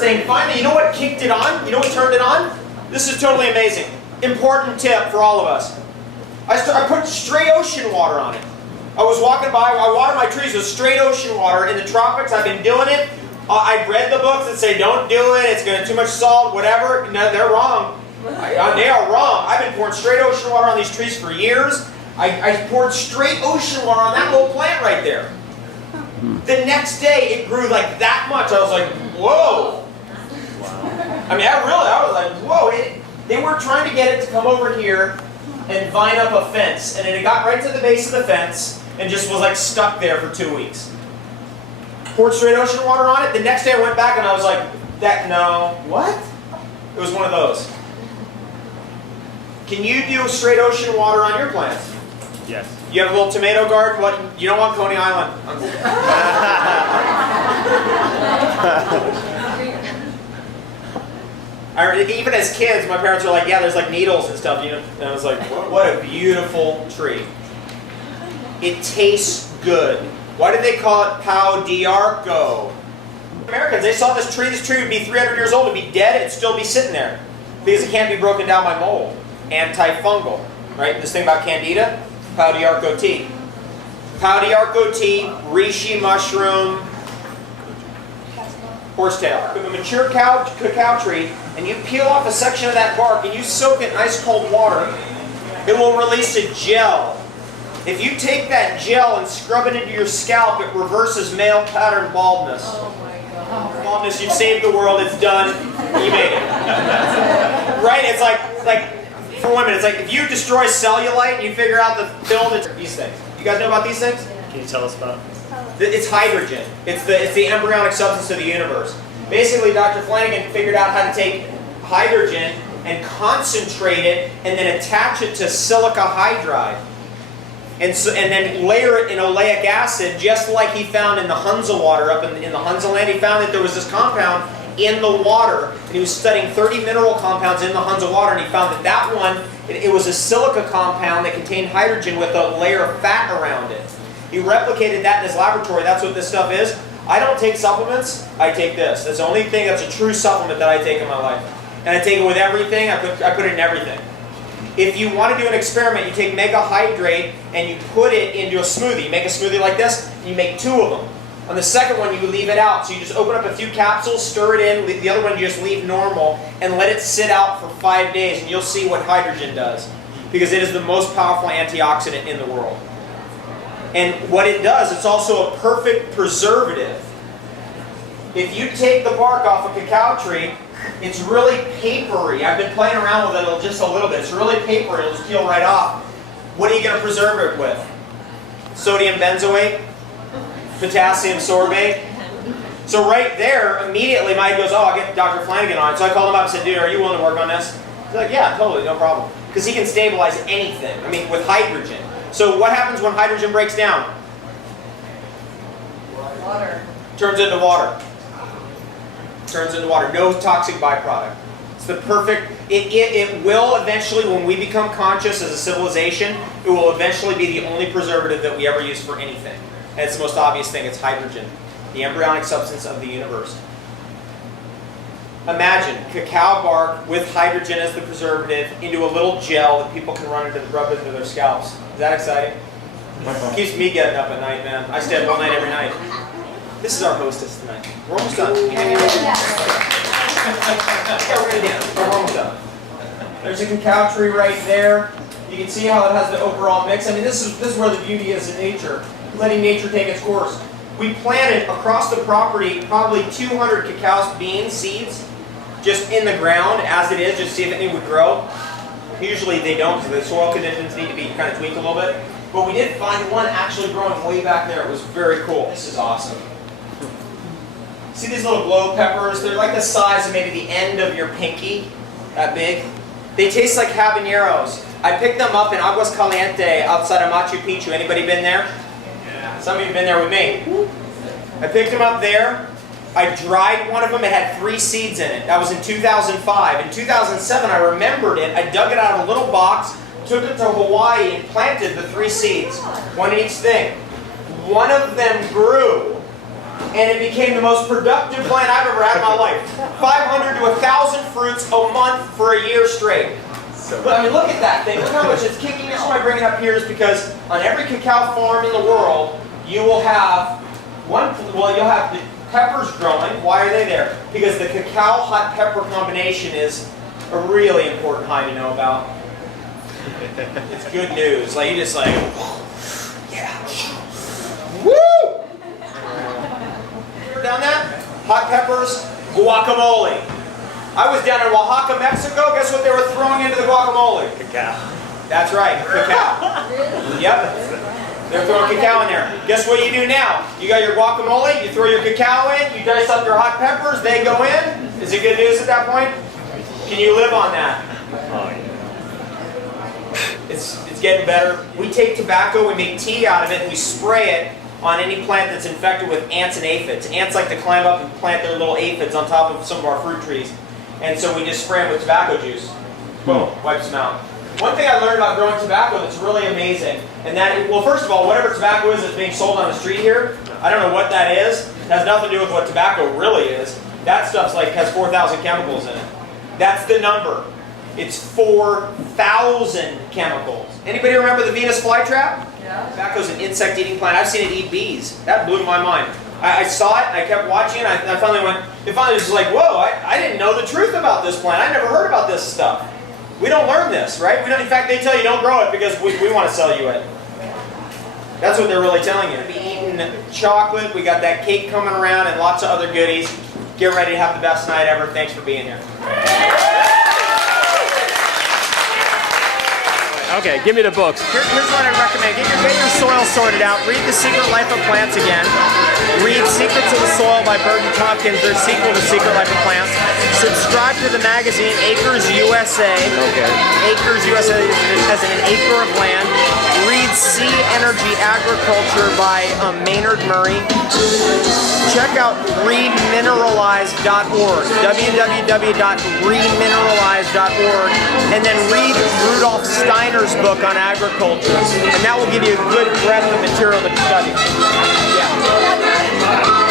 thing, finally, you know what kicked it on? You know what turned it on? This is totally amazing. Important tip for all of us. I put straight ocean water on it. I was walking by, I water my trees with straight ocean water in the tropics. I've been doing it. I've read the books that say don't do it, it's going to too much salt, whatever. No, they're wrong. They are wrong. I've been pouring straight ocean water on these trees for years. I poured straight ocean water on that little plant right there. The next day, it grew like that much. I was like, whoa. I mean, I was like, whoa. They were trying to get it to come over here and vine up a fence. And it got right to the base of the fence and just was like stuck there for 2 weeks. Poured straight ocean water on it. The next day I went back and I was like, what? It was one of those. Can you do straight ocean water on your plants? Yes. You have a little tomato garden? What? You don't want Coney Island. Even as kids, my parents were like, yeah, there's like needles and stuff. You know? And I was like, what a beautiful tree. It tastes good. Why did they call it Pau D'Arco? Americans, they saw this tree would be 300 years old, it'd be dead, it'd still be sitting there. Because it can't be broken down by mold. Antifungal. Right? This thing about candida? Pau D'Arco tea. Pau D'Arco tea, reishi mushroom, horsetail. With a mature cacao tree, and you peel off a section of that bark and you soak it in ice cold water, it will release a gel. If you take that gel and scrub it into your scalp, it reverses male pattern baldness. Oh my God. Baldness, you've saved the world, it's done, you made it. Right? It's like for women, it's like if you destroy cellulite and you figure out the film, it's these things. You guys know about these things? Can you tell us about it? It's hydrogen. It's the embryonic substance of the universe. Basically, Dr. Flanagan figured out how to take hydrogen and concentrate it and then attach it to silica hydride. And then layer it in oleic acid, just like he found in the Hunza water up in the Hunza land. He found that there was this compound in the water, and he was studying 30 mineral compounds in the Hunza water, and he found that one, it was a silica compound that contained hydrogen with a layer of fat around it. He replicated that in his laboratory. That's what this stuff is. I don't take supplements, I take this. That's the only thing that's a true supplement that I take in my life. And I take it with everything, I put it in everything. If you want to do an experiment, you take Mega Hydrate and you put it into a smoothie. You make a smoothie like this, and you make 2 of them. On the second one, you leave it out. So you just open up a few capsules, stir it in. The other one you just leave normal and let it sit out for 5 days, and you'll see what hydrogen does. Because it is the most powerful antioxidant in the world. And what it does, it's also a perfect preservative. If you take the bark off a cacao tree, it's really papery. I've been playing around with it just a little bit. It's really papery. It'll just peel right off. What are you going to preserve it with? Sodium benzoate? Potassium sorbate? So right there, immediately Mike goes, oh, I'll get Dr. Flanagan on it. So I called him up and said, dude, are you willing to work on this? He's like, yeah, totally, no problem. Because he can stabilize anything. I mean, with hydrogen. So what happens when hydrogen breaks down? Water. Turns into water. Turns into water. No toxic byproduct. It's the perfect, it will eventually, when we become conscious as a civilization, it will eventually be the only preservative that we ever use for anything. And it's the most obvious thing, it's hydrogen. The embryonic substance of the universe. Imagine cacao bark with hydrogen as the preservative into a little gel that people can rub into their scalps. Is that exciting? Keeps me getting up at night, man. I stay up all night every night. This is our hostess tonight. We're almost done. Yeah, we're gonna dance. We're almost done. There's a cacao tree right there. You can see how it has the overall mix. I mean, this is where the beauty is in nature. Letting nature take its course. We planted across the property probably 200 cacao bean seeds just in the ground as it is, just to see if any would grow. Usually they don't because the soil conditions need to be kind of tweaked a little bit. But we did find one actually growing way back there. It was very cool. This is awesome. See these little glow peppers? They're like the size of maybe the end of your pinky, that big. They taste like habaneros. I picked them up in Aguas Caliente outside of Machu Picchu. Anybody been there? Yeah. Some of you have been there with me. I picked them up there. I dried one of them. It had 3 seeds in it. That was in 2005. In 2007, I remembered it. I dug it out of a little box, took it to Hawaii, and planted the 3 seeds. One in each thing. One of them grew and it became the most productive plant I've ever had in my life. 500 to 1,000 fruits a month for a year straight. But I mean, look at that thing. Look how much it's kicking. The reason why I bring it up here is because on every cacao farm in the world, you will have you'll have the peppers growing. Why are they there? Because the cacao hot pepper combination is a really important high to know about. It's good news. Like, you just like, yeah. Woo! You ever done that? Hot peppers, guacamole. I was down in Oaxaca, Mexico. Guess what they were throwing into the guacamole? Cacao. That's right, cacao. Yep. They're throwing cacao in there. Guess what you do now? You got your guacamole, you throw your cacao in, you dice up your hot peppers, they go in. Is it good news at that point? Can you live on that? Oh, yeah. It's getting better. We take tobacco, we make tea out of it, and we spray it on any plant that's infected with ants and aphids. Ants like to climb up and plant their little aphids on top of some of our fruit trees. And so we just spray them with tobacco juice. Boom, wipes them out. One thing I learned about growing tobacco that's really amazing, and that, well, first of all, whatever tobacco is that's being sold on the street here, I don't know what that is. It has nothing to do with what tobacco really is. That stuff's like has 4,000 chemicals in it. That's the number. It's 4,000 chemicals. Anybody remember the Venus flytrap? Yeah. Tobacco's an insect-eating plant. I've seen it eat bees. That blew my mind. I saw it, I kept watching it, I finally went, it finally was like, whoa, I didn't know the truth about this plant. I never heard about this stuff. We don't learn this, right? We don't, in fact, they tell you don't grow it because we want to sell you it. That's what they're really telling you. Be eating chocolate, we got that cake coming around and lots of other goodies. Get ready to have the best night ever. Thanks for being here. Okay, give me the books. Here's what I recommend. Get your soil sorted out. Read The Secret Life of Plants again. Read Secrets of the Soil by Burton Tompkins, their sequel to Secret Life of Plants. Subscribe to the magazine Acres USA. Okay. Acres USA as in an acre of land. Read Sea Energy Agriculture by Maynard Murray. Check out remineralize.org, www.remineralize.org, and then read Rudolf Steiner's book on agriculture, and that will give you a good breadth of material to study. Yeah.